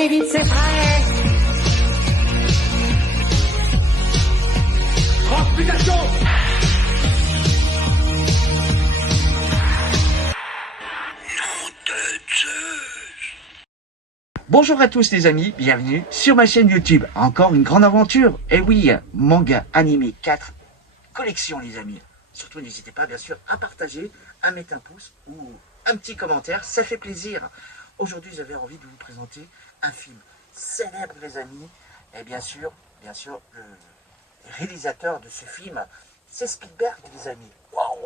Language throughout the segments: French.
Allez vite, c'est prêt. Transmutation. Bonjour à tous les amis, bienvenue sur ma chaîne YouTube. Encore une grande aventure. Et oui, manga animé 4 collection les amis. Surtout n'hésitez pas bien sûr à partager, à mettre un pouce ou un petit commentaire, ça fait plaisir. Aujourd'hui j'avais envie de vous présenter un film célèbre les amis. Et bien sûr, le réalisateur de ce film, c'est Spielberg les amis. Waouh.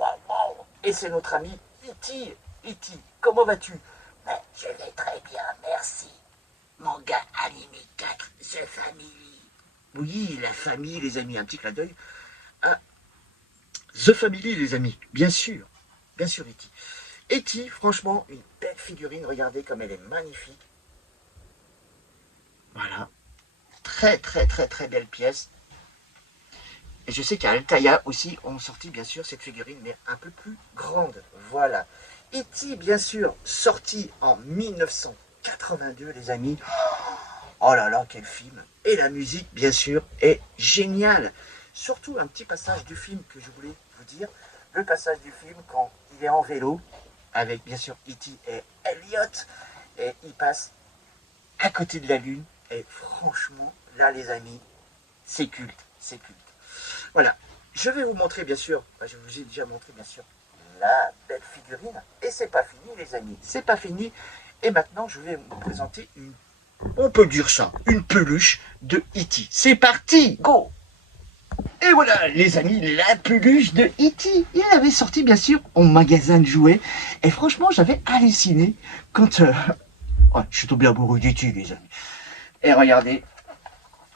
Et c'est notre ami E.T. E.T. Comment vas-tu? Je vais très bien, merci. Manga animé 4, The Family. Oui, la famille, les amis, un petit clin d'œil à The Family, les amis, bien sûr, E.T. E.T., franchement, une belle figurine, regardez comme elle est magnifique. Voilà, très belle pièce. Et je sais qu'à Altaïa aussi ont sorti, bien sûr, cette figurine, mais un peu plus grande, voilà. E.T., bien sûr, sorti en 1982, les amis. Oh là là, quel film! Et la musique, bien sûr, est géniale. Surtout un petit passage du film que je voulais vous dire. Le passage du film quand il est en vélo, avec bien sûr E.T. et Elliot, et il passe à côté de la Lune. Et franchement, là les amis, c'est culte, c'est culte. Voilà, je vais vous montrer bien sûr, je vous ai déjà montré bien sûr la belle figurine. Et c'est pas fini les amis, c'est pas fini. Et maintenant je vais vous présenter une, on peut dire ça, une peluche de E.T. C'est parti, go! Et voilà les amis, la peluche de E.T. Il avait sorti bien sûr en magasin de jouets. Et franchement j'avais halluciné quand je suis tombé amoureux d'E.T. les amis. Et regardez,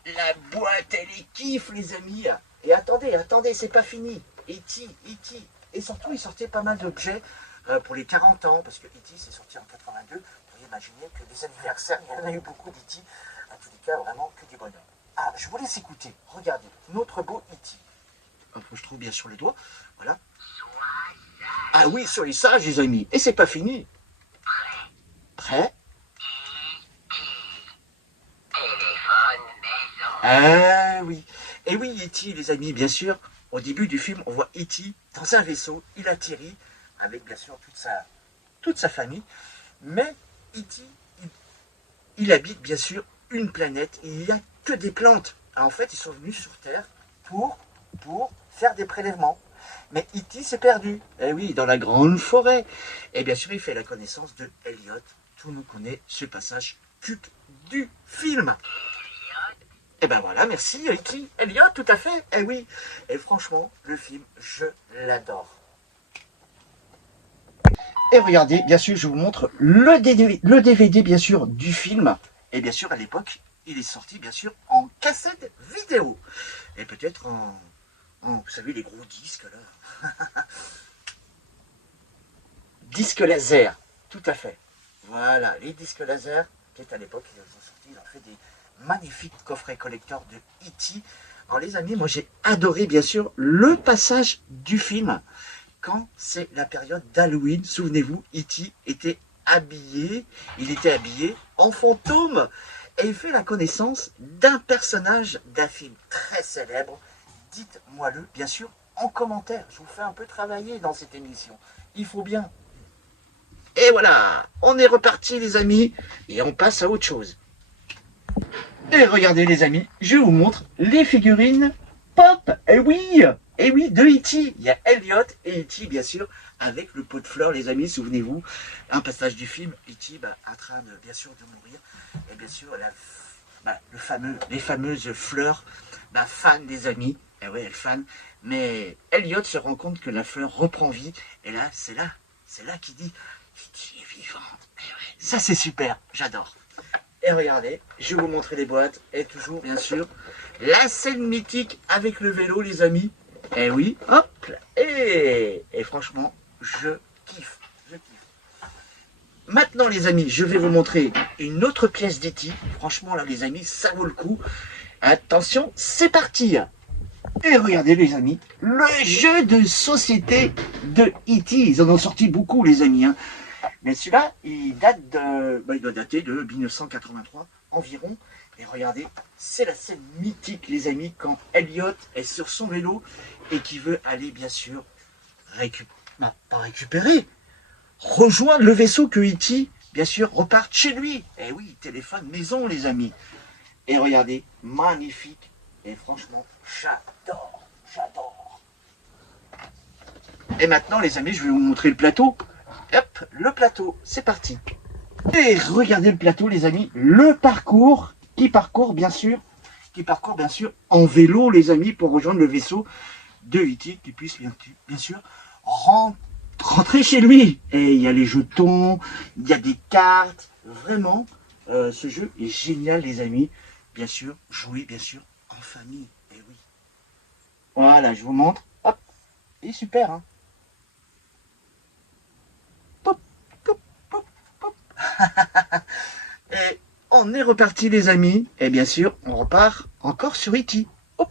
la boîte elle est kiff les amis. Et attendez, c'est pas fini. E.T. Et surtout il sortait pas mal d'objets pour les 40 ans. Parce que E.T. c'est sorti en 82. Vous pouvez imaginer que les anniversaires, il y en a eu beaucoup d'E.T. En tous les cas vraiment que du bonheur. Ah, je vous laisse écouter. Regardez, notre beau E.T. Faut que je trouve bien sur le doigt. Voilà. Ah oui, soyez sages, les amis. Et c'est pas fini. Prêt? Ah oui. Et oui, E.T., les amis, bien sûr. Au début du film, on voit E.T. dans un vaisseau. Il atterrit avec, bien sûr, toute sa famille. Mais E.T., il habite, bien sûr, une planète. Il n'y a que des plantes. Alors, en fait, ils sont venus sur Terre pour faire des prélèvements. Mais E.T. s'est perdu. Eh oui, dans la grande forêt. Et bien sûr, il fait la connaissance de Elliot. Tout le monde connaît ce passage culte du film. Et ben voilà, merci E.T. Elliot, tout à fait. Eh oui. Et franchement, le film, je l'adore. Et regardez, bien sûr, je vous montre le DVD, bien sûr, du film. Et bien sûr, à l'époque, il est sorti, bien sûr, en cassette vidéo. Et peut-être en vous savez, les gros disques, là. Disques laser, tout à fait. Voilà, les disques laser, qui est à l'époque, ils ont sorti, ils ont fait des magnifiques coffrets collecteurs de E.T. Alors les amis, moi j'ai adoré, bien sûr, le passage du film. Quand c'est la période d'Halloween, souvenez-vous, E.T. était habillé, en fantôme. Et il fait la connaissance d'un personnage d'un film très célèbre. Dites-moi-le, bien sûr, en commentaire. Je vous fais un peu travailler dans cette émission. Il faut bien. Et voilà, on est reparti les amis. Et on passe à autre chose. Et regardez les amis, je vous montre les figurines pop. Et oui, de E.T. Il y a Elliot et E.T. bien sûr, avec le pot de fleurs les amis, souvenez-vous. Un passage du film, E.T. en train de, bien sûr, de mourir. Et bien sûr, les fameuses fleurs, fan des amis. Et ouais, elle fan. Mais Elliot se rend compte que la fleur reprend vie. Et là, c'est là qu'il dit, E.T. est vivant. Et ouais, ça c'est super, j'adore. Et regardez, je vais vous montrer les boîtes. Et toujours, bien sûr, la scène mythique avec le vélo, les amis. Et oui, hop. Et franchement, je kiffe. Maintenant, les amis, je vais vous montrer une autre pièce d'E.T. Franchement, là, les amis, ça vaut le coup. Attention, c'est parti. Et regardez, les amis, le jeu de société de E.T. Ils en ont sorti beaucoup, les amis. Mais celui-là, il doit dater de 1983. environ. Et regardez, c'est la scène mythique, les amis, quand Elliot est sur son vélo et qui veut aller, bien sûr, pas récupérer, rejoindre le vaisseau que E.T., bien sûr, reparte chez lui. Et oui, téléphone maison, les amis. Et regardez, magnifique. Et franchement, j'adore, j'adore. Et maintenant, les amis, je vais vous montrer le plateau. Hop, le plateau, c'est parti. Et regardez le plateau, les amis, le parcours qui parcourt bien sûr en vélo, les amis, pour rejoindre le vaisseau de E.T. qui puisse bien sûr rentrer chez lui. Et il y a les jetons, il y a des cartes, vraiment, ce jeu est génial, les amis. Bien sûr, jouer bien sûr en famille. Et oui. Voilà, je vous montre. Hop, il est super, hein. Pop, pop, pop, pop. Et on est reparti, les amis. Et bien sûr, on repart encore sur E.T. Hop.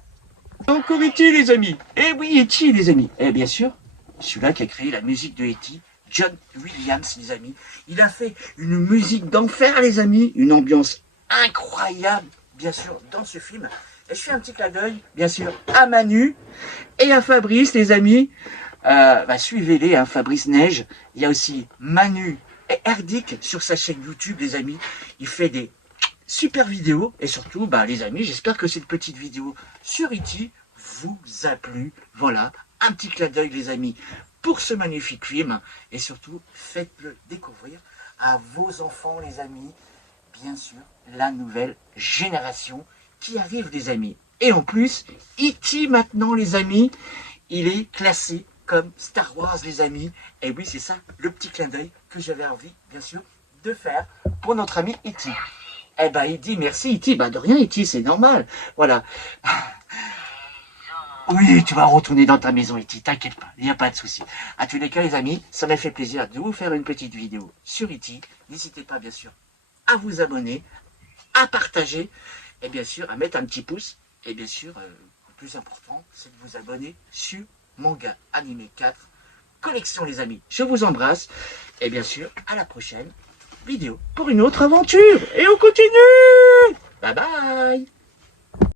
Encore E.T., les amis. Et oui, E.T., les amis. Et bien sûr, celui-là qui a créé la musique de E.T., John Williams, les amis. Il a fait une musique d'enfer, les amis. Une ambiance incroyable, bien sûr, dans ce film. Et je fais un petit clin d'œil, bien sûr, à Manu et à Fabrice, les amis. Suivez-les, hein, Fabrice Neige. Il y a aussi Manu et Erdic sur sa chaîne YouTube, les amis. Il fait des super vidéos. Et surtout, les amis, j'espère que cette petite vidéo sur E.T. vous a plu. Voilà, un petit clin d'œil, les amis, pour ce magnifique film. Et surtout, faites-le découvrir à vos enfants, les amis. Bien sûr, la nouvelle génération qui arrive, les amis. Et en plus, E.T. maintenant, les amis, il est classé comme Star Wars, les amis. Et oui, c'est ça, le petit clin d'œil que j'avais envie, bien sûr, de faire pour notre ami E.T. Eh ben, il dit merci, E.T. De rien, E.T., c'est normal. Voilà. Oui, tu vas retourner dans ta maison, E.T., t'inquiète pas, il n'y a pas de souci. À tous les cas, les amis, ça m'a fait plaisir de vous faire une petite vidéo sur E.T. N'hésitez pas, bien sûr, à vous abonner, à partager, et bien sûr, à mettre un petit pouce. Et bien sûr, le plus important, c'est de vous abonner sur Manga Animé 4 Collection, les amis. Je vous embrasse, et bien sûr, à la prochaine vidéo pour une autre aventure. Et on continue. Bye bye.